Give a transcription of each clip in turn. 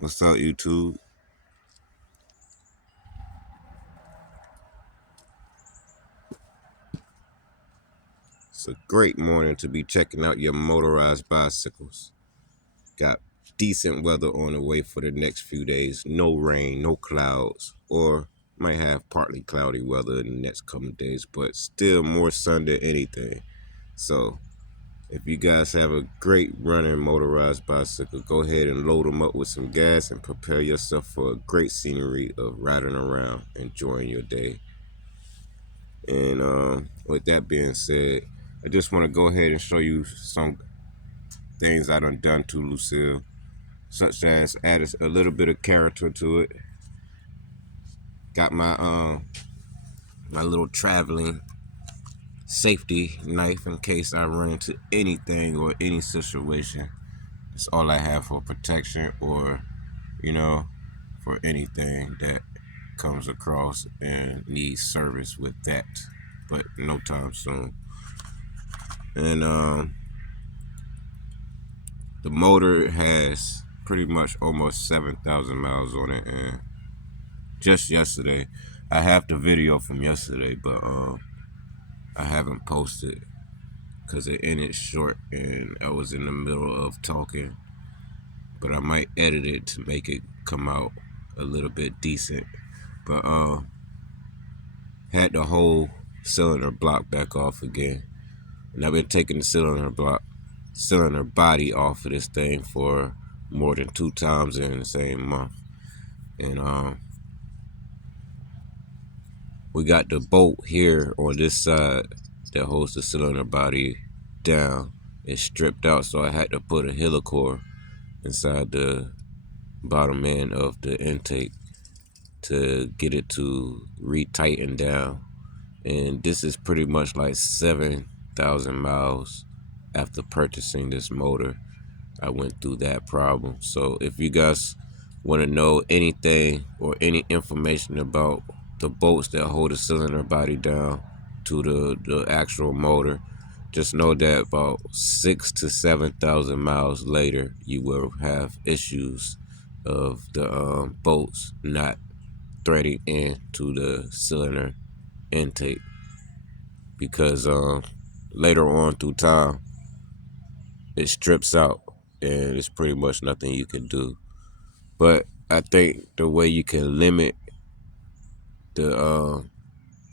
What's up, YouTube? It's a great morning to be checking out your motorized bicycles. Got decent weather on the way for the next few days. No rain, no clouds, or might have partly cloudy weather in the next couple of days, but still more sun than anything. So, if you guys have a great running motorized bicycle, go ahead and load them up with some gas and prepare yourself for a great scenery of riding around, enjoying your day. And with that being said, I just want to go ahead and show you some things I done to Lucille, such as added a little bit of character to it. Got my little traveling safety knife in case I run into anything or any situation. It's all I have for protection, or you know, for anything that comes across and needs service with that, but no time soon. And the motor has pretty much almost 7,000 miles on it, and just yesterday, I have the video from yesterday, but I haven't posted because it ended short and I was in the middle of talking. But I might edit it to make it come out a little bit decent. But had the whole cylinder block back off again, and I've been taking the cylinder body off of this thing for more than 2 times in the same month. And we got the bolt here on this side that holds the cylinder body down. It's stripped out, so I had to put a helicore inside the bottom end of the intake to get it to retighten down. And this is pretty much like 7,000 miles after purchasing this motor. I went through that problem. So if you guys want to know anything or any information about the bolts that hold the cylinder body down to the actual motor, just know that about 6 to 7,000 miles later, you will have issues of the bolts not threading into the cylinder intake, because later on through time it strips out and it's pretty much nothing you can do. But I think the way you can limit the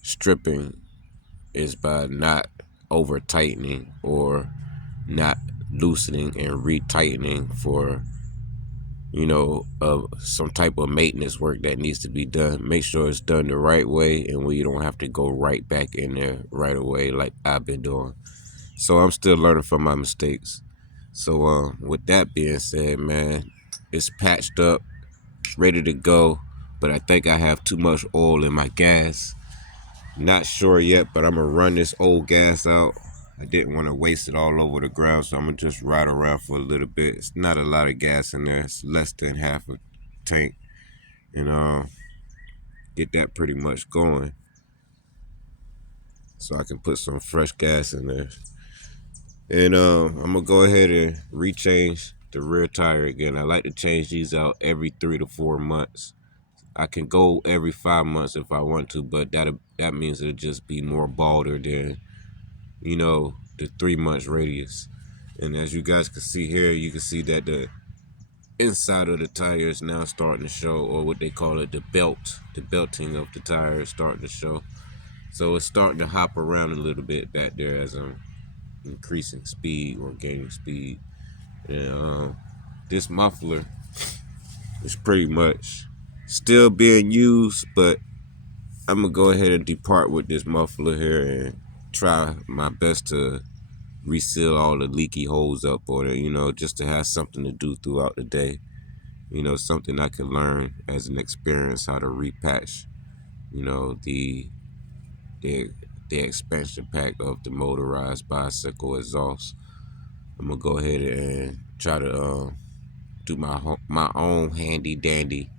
stripping is by not over tightening or not loosening and retightening for some type of maintenance work that needs to be done. Make sure it's done the right way and where you don't have to go right back in there right away like I've been doing. So I'm still learning from my mistakes. So with that being said, man, it's patched up, ready to go, but I think I have too much oil in my gas. Not sure yet, but I'm gonna run this old gas out. I didn't want to waste it all over the ground, so I'm gonna just ride around for a little bit. It's not a lot of gas in there. It's less than half a tank, and get that pretty much going, so I can put some fresh gas in there. And I'm gonna go ahead and rechange the rear tire again. I like to change these out every 3 to 4 months. I can go every 5 months if I want to, but that means it'll just be more balder than the 3 months radius. And as you guys can see here, you can see that the inside of the tire is now starting to show, or what they call it, the belting of the tire is starting to show. So it's starting to hop around a little bit back there as I'm increasing speed or gaining speed. And this muffler is pretty much still being used, but I'm gonna go ahead and depart with this muffler here and try my best to reseal all the leaky holes up on it, just to have something to do throughout the day. Something I can learn as an experience how to repatch, the the the expansion pack of the motorized bicycle exhaust. I'm gonna go ahead and try to do my own handy dandy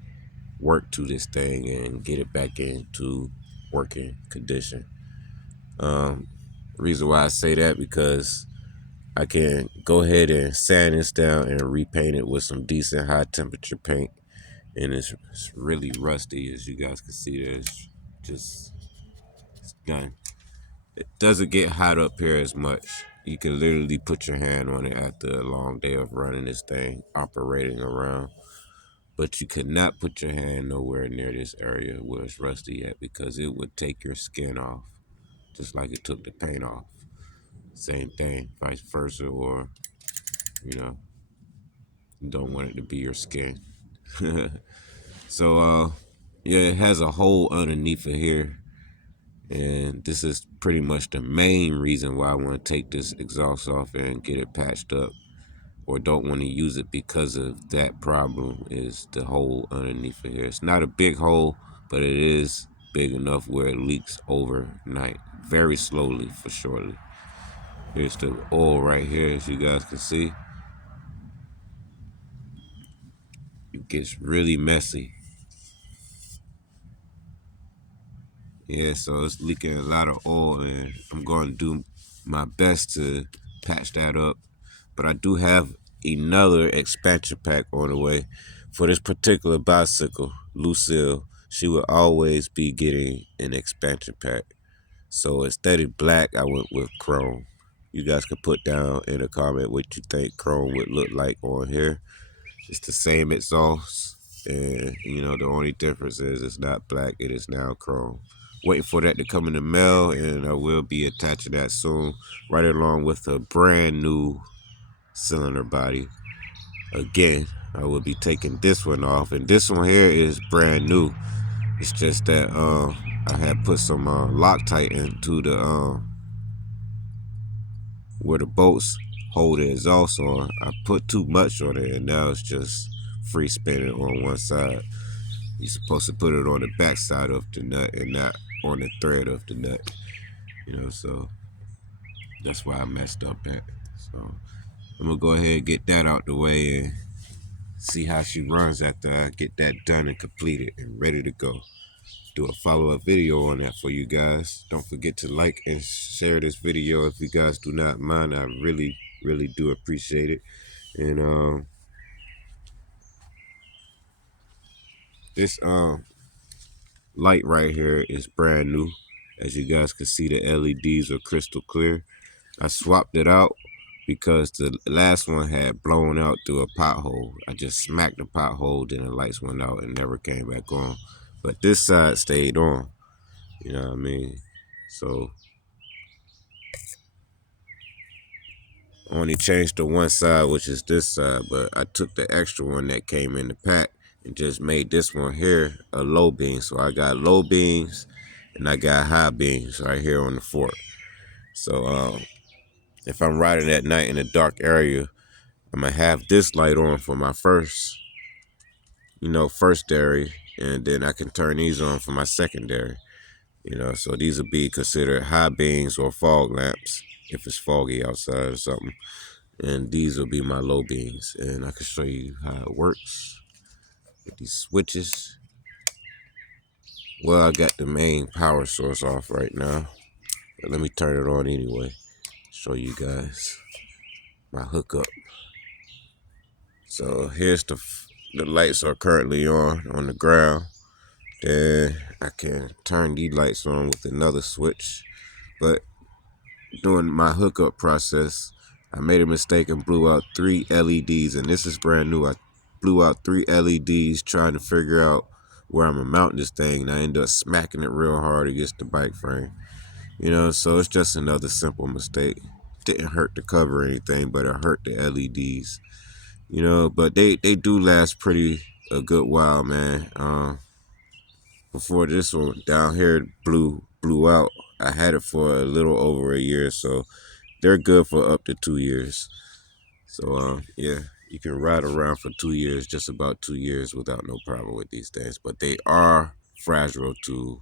work to this thing and get it back into working condition. Reason why I say that, because I can go ahead and sand this down and repaint it with some decent high temperature paint. And it's really rusty, as you guys can see. There's just it's done. It doesn't get hot up here as much. You can literally put your hand on it after a long day of running this thing, operating around. But you could not put your hand nowhere near this area where it's rusty at, because it would take your skin off, just like it took the paint off. Same thing, vice versa, or you know, you don't want it to be your skin. So yeah, it has a hole underneath it here, and this is pretty much the main reason why I want to take this exhaust off and get it patched up, or don't want to use it because of that problem, is the hole underneath it here. It's not a big hole, but it is big enough where it leaks overnight, very slowly for surely. Here's the oil right here, as you guys can see. It gets really messy. Yeah, so it's leaking a lot of oil, and I'm going to do my best to patch that up. But I do have another expansion pack on the way for this particular bicycle, Lucille. She will always be getting an expansion pack. So instead of black, I went with chrome. You guys can put down in a comment what you think chrome would look like on here. It's the same exhaust, and the only difference is it's not black, it is now chrome. Waiting for that to come in the mail, and I will be attaching that soon, right along with a brand new cylinder body. Again, I will be taking this one off, and this one here is brand new. It's just that I had put some Loctite into the where the bolts hold the exhaust on. I put too much on it, and now it's just free spinning on one side. You're supposed to put it on the back side of the nut and not on the thread of the nut. So that's why I messed up at. So I'm gonna go ahead and get that out the way and see how she runs after I get that done and completed and ready to go. Do a follow-up video on that for you guys. Don't forget to like and share this video if you guys do not mind. I really, really do appreciate it. And this light right here is brand new. As you guys can see, the LEDs are crystal clear. I swapped it out because the last one had blown out through a pothole. I just smacked the pothole, then the lights went out and never came back on. But this side stayed on. You know what I mean? So I only changed the one side, which is this side, but I took the extra one that came in the pack and just made this one here a low beam. So I got low beams and I got high beams right here on the fork. So if I'm riding at night in a dark area, I'm gonna have this light on for my firstary, and then I can turn these on for my secondary. So these will be considered high beams or fog lamps if it's foggy outside or something. And these will be my low beams, and I can show you how it works with these switches. Well, I got the main power source off right now, but let me turn it on anyway, show you guys my hookup. So here's the lights are currently on the ground. Then I can turn these lights on with another switch. But during my hookup process, I made a mistake and blew out 3 LEDs, and this is brand new. I blew out 3 LEDs trying to figure out where I'm gonna mount this thing, and I ended up smacking it real hard against the bike frame. So it's just another simple mistake. Didn't hurt the cover or anything, but it hurt the LEDs. But they do last pretty a good while, man. Before this one down here blew out, I had it for a little over a year, so they're good for up to 2 years. So yeah, you can ride around for 2 years, just about 2 years, without no problem with these things. But they are fragile to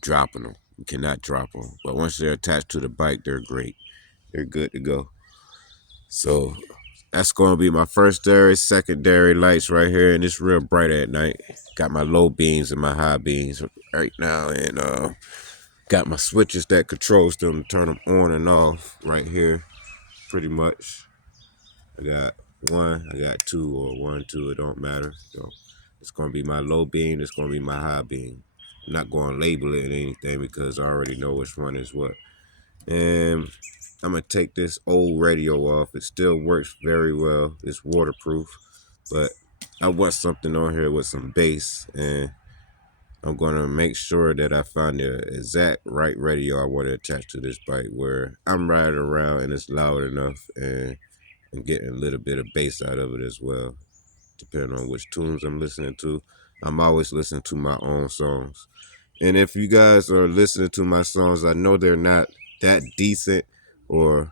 dropping them. You cannot drop them, but once they're attached to the bike, they're great. They're good to go. So that's going to be my firstary, secondary lights right here, and it's real bright at night. Got my low beams and my high beams right now, and got my switches that controls them, turn them on and off right here. pretty much. I got one, I got two, or one, two, it don't matter. So it's gonna be my low beam, it's gonna be my high beam. I'm not gonna label it anything because I already know which one is what. And I'm gonna take this old radio off. It still works very well. It's waterproof, but I want something on here with some bass, and I'm gonna make sure that I find the exact right radio I want to attach to this bike where I'm riding around and it's loud enough and I'm getting a little bit of bass out of it as well, depending on which tunes I'm listening to. I'm always listening to my own songs. And if you guys are listening to my songs, I know they're not that decent, or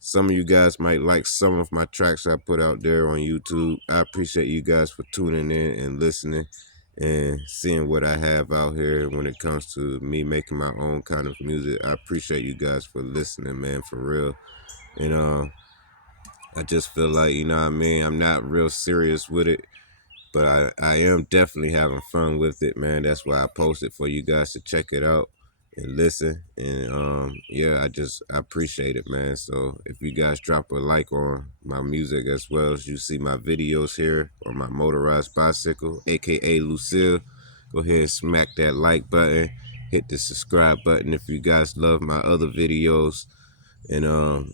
some of you guys might like some of my tracks I put out there on YouTube. I appreciate you guys for tuning in and listening and seeing what I have out here when it comes to me making my own kind of music. I appreciate you guys for listening, man, for real. And I just feel like, you know what I mean, I'm not real serious with it, but I am definitely having fun with it, man. That's why I posted for you guys to check it out and listen. And yeah, I appreciate it, man. So if you guys drop a like on my music as well as you see my videos here on my motorized bicycle, aka Lucille, go ahead and smack that like button. Hit the subscribe button if you guys love my other videos. And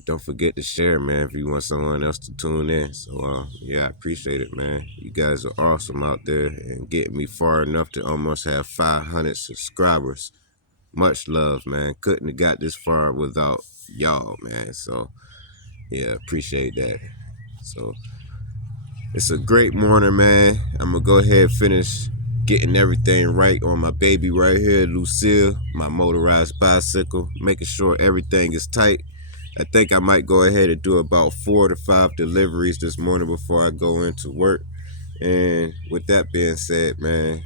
don't forget to share, man, if you want someone else to tune in. So yeah, I appreciate it, man. You guys are awesome out there and getting me far enough to almost have 500 subscribers. Much love, man. Couldn't have got this far without y'all, man. So yeah, appreciate that. So it's a great morning, man. I'm gonna go ahead and finish getting everything right on my baby right here, Lucille, my motorized bicycle, making sure everything is tight. I think I might go ahead and do about 4 to 5 deliveries this morning before I go into work. And with that being said, man,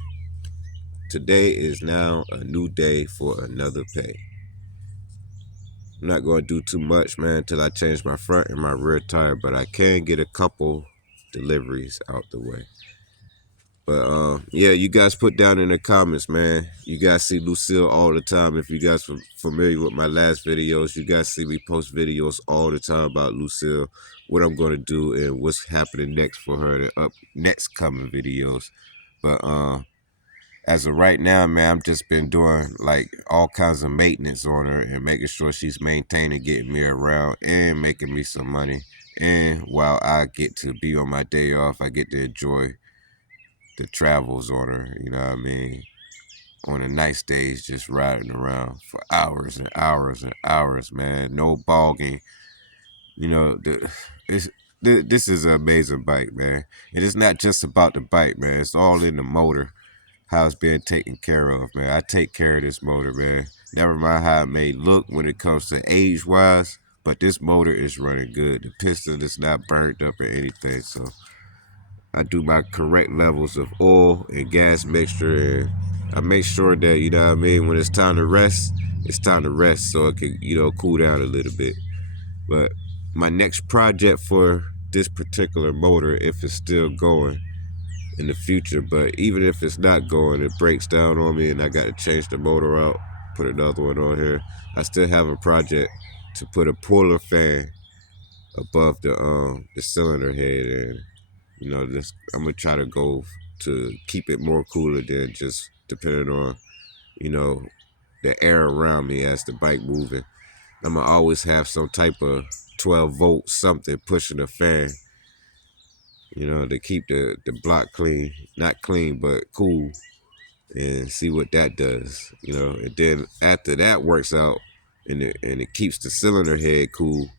today is now a new day for another pay. I'm not going to do too much, man, until I change my front and my rear tire, but I can get a couple deliveries out the way. But yeah, you guys put down in the comments, man. You guys see Lucille all the time. If you guys are familiar with my last videos, you guys see me post videos all the time about Lucille, what I'm gonna do, and what's happening next for her, the next coming videos. But as of right now, man, I've just been doing like all kinds of maintenance on her and making sure she's maintaining, getting me around, and making me some money. And while I get to be on my day off, I get to enjoy the travels on her, you know what I mean? On the nice days, just riding around for hours and hours and hours, man. No bogging. You know, this is an amazing bike, man. And it's not just about the bike, man. It's all in the motor, how it's being taken care of, man. I take care of this motor, man. Never mind how it may look when it comes to age-wise, but this motor is running good. The piston is not burnt up or anything, so I do my correct levels of oil and gas mixture, and I make sure that, you know what I mean, when it's time to rest, it's time to rest so it can, you know, cool down a little bit. But my next project for this particular motor, if it's still going in the future, but even if it's not going, it breaks down on me and I got to change the motor out, put another one on here. I still have a project to put a puller fan above the cylinder head, and you know, just I'm gonna try to go to keep it more cooler than just depending on, you know, the air around me as the bike moving. I'm gonna always have some type of 12 volt something pushing the fan, you know, to keep the block clean, not clean but cool, and see what that does, you know. And then after that works out, and it keeps the cylinder head cool.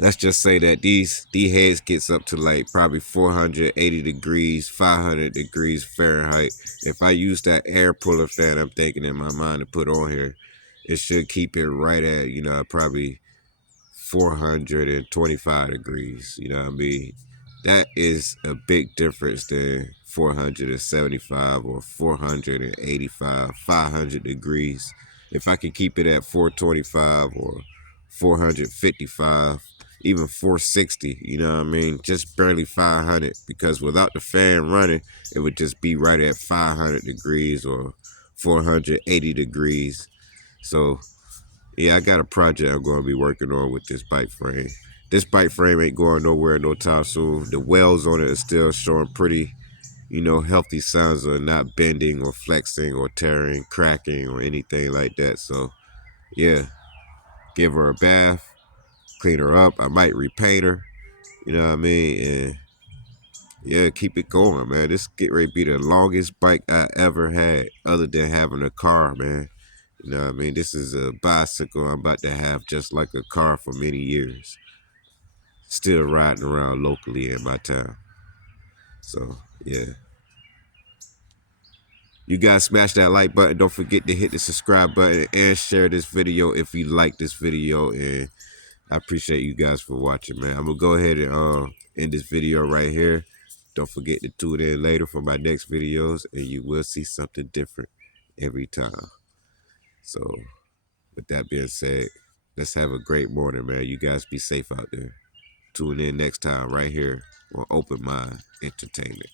Let's just say that these heads gets up to like probably 480 degrees, 500 degrees Fahrenheit. If I use that air puller fan I'm thinking in my mind to put on here, it should keep it right at, you know, probably 425 degrees. You know what I mean? That is a big difference than 475 or 485, 500 degrees. If I can keep it at 425 or 455, even 460, you know what I mean? Just barely 500, because without the fan running, it would just be right at 500 degrees or 480 degrees. So Yeah, I got a project I'm going to be working on with this bike frame. This bike frame ain't going nowhere no time soon. The welds on it are still showing pretty, healthy signs of not bending or flexing or tearing, cracking or anything like that. So, yeah, give her a bath, clean her up. I might repaint her, you know what I mean? And yeah, keep it going, man. This get ready to be the longest bike I ever had, other than having a car, man. You know what I mean? This is a bicycle I'm about to have just like a car for many years. Still riding around locally in my town. So, yeah. You guys smash that like button. Don't forget to hit the subscribe button and share this video if you like this video. And I appreciate you guys for watching, man. I'm going to go ahead and end this video right here. Don't forget to tune in later for my next videos, and you will see something different every time. So, with that being said, let's have a great morning, man. You guys be safe out there. Tune in next time right here on Open Mind Entertainment.